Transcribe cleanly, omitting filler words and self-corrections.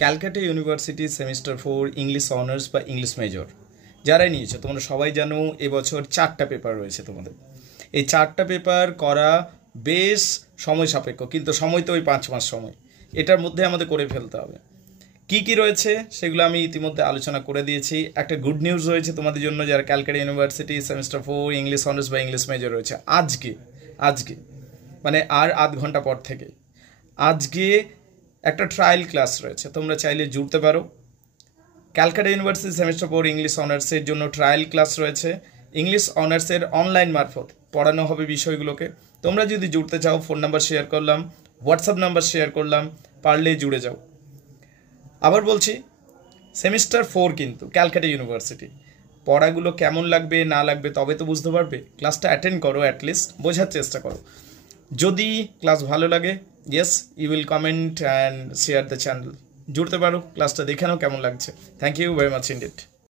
Calcutta university semester 4 English honours বা English major যারাই নিয়েছো তোমরা সবাই জানো এবছর 4টা পেপার রয়েছে তোমাদের। এই 4টা পেপার করা বেশ সময় সাপেক্ষ, কিন্তু সময় তো ওই 5 মাস সময়, এটার মধ্যে আমাদের করে ফেলতে হবে। কি কি রয়েছে সেগুলো আমি ইতিমধ্যে আলোচনা করে দিয়েছি। একটা গুড নিউজ রয়েছে তোমাদের জন্য যারা Calcutta university semester 4 English honours বা ইংলিশ মেজর রয়েছে। আজকে মানে আর আধ ঘন্টা পর থেকে আজকে একটা ট্রায়াল ক্লাস রয়েছে, তোমরা চাইলে জুড়তে পারো। ক্যালকাটা ইউনিভার্সিটি সেমিস্টার 4 ইংলিশ অনার্সের জন্য ট্রায়াল ক্লাস রয়েছে। ইংলিশ অনার্সের অনলাইন মারফত পড়ানো হবে বিষয়গুলোকে। তোমরা যদি জুড়তে চাও ফোন নাম্বার শেয়ার করলাম, হোয়াটসঅ্যাপ নাম্বার শেয়ার করলাম, পারলে জুড়ে যাও। আবার বলছি, সেমিস্টার 4 কিন্তু ক্যালকাটা ইউনিভার্সিটি, পড়াগুলো কেমন লাগবে না লাগবে তবে তো বুঝতে পারবে। ক্লাসটা অ্যাটেন্ড করো, অ্যাটলিস্ট বোঝার চেষ্টা করো। যদি ক্লাস ভালো লাগে, yes you will comment and share the channel. জুড়তে পারো, ক্লাসটা দেখে নাও কেমন লাগছে। Thank you very much indeed.